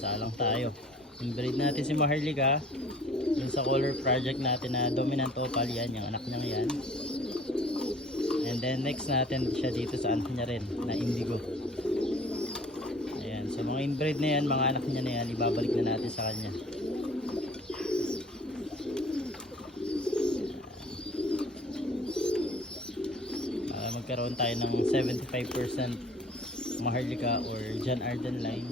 salang tayo. Inbreed natin si Maharlika yung sa color project natin na dominant opal, yan yung anak niya yan. And then next natin siya dito sa anak niya rin na indigo. Ayan, so mga inbreed na yan, mga anak niya na yan, ibabalik na natin sa kanya. Para magkaroon tayo ng 75% Maharlika or John Arden line.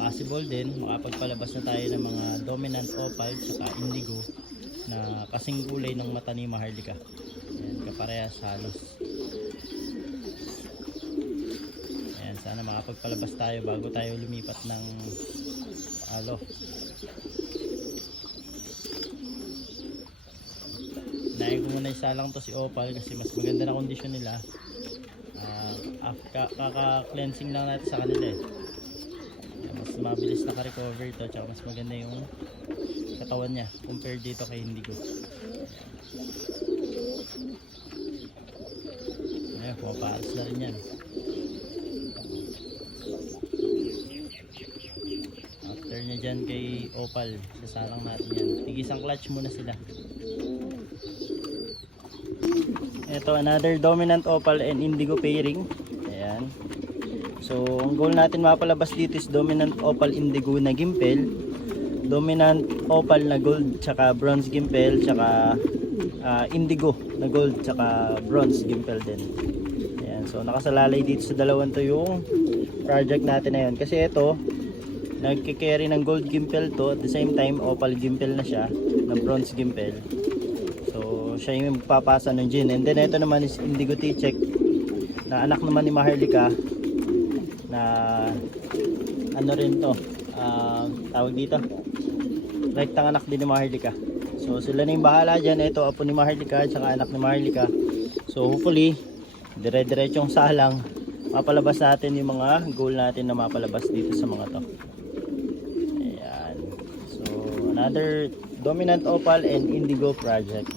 Possible din makapagpalabas na tayo ng mga dominant opal tsaka indigo na kasing kulay ng mata ni Maharlika. Ayan, kaparehas halos. Ayan, sana makapagpalabas tayo bago tayo lumipat ng alo. Nahin ko muna isalang to si opal kasi mas maganda na kondisyon nila. Kaka-cleansing lang natin sa kanila eh. Mas mabilis naka-recover ito, tsaka mas maganda yung katawan niya compared dito kay indigo. Ayan, pumaparas na rin yan. After niya dyan kay opal, sasalang natin yan. Tigisang clutch muna sila. Ito, another dominant opal and indigo pairing. Ayan. So, ang goal natin mapalabas dito is dominant opal indigo na gimpel, dominant opal na gold tsaka bronze gimpel, tsaka indigo na gold tsaka bronze gimpel din. Ayan. So, nakasalalay dito sa dalawang to yung project natin na yun. Kasi ito, nagkikerry ng gold gimpel to, at the same time opal gimpel na siya, na bronze gimpel. So, siya yung magpapasa ng gin. And then ito naman is indigo T-check na anak naman ni Maharlika na ano rin to, tawag dito, rectang anak din ni Maharlika. So sila na yung bahala dyan. Ito apo ni Maharlika at saka anak ni Maharlika. So hopefully dire-diretsong salang mapalabas natin yung mga goal natin na mapalabas dito sa mga to. Ayan. So another dominant opal and indigo project.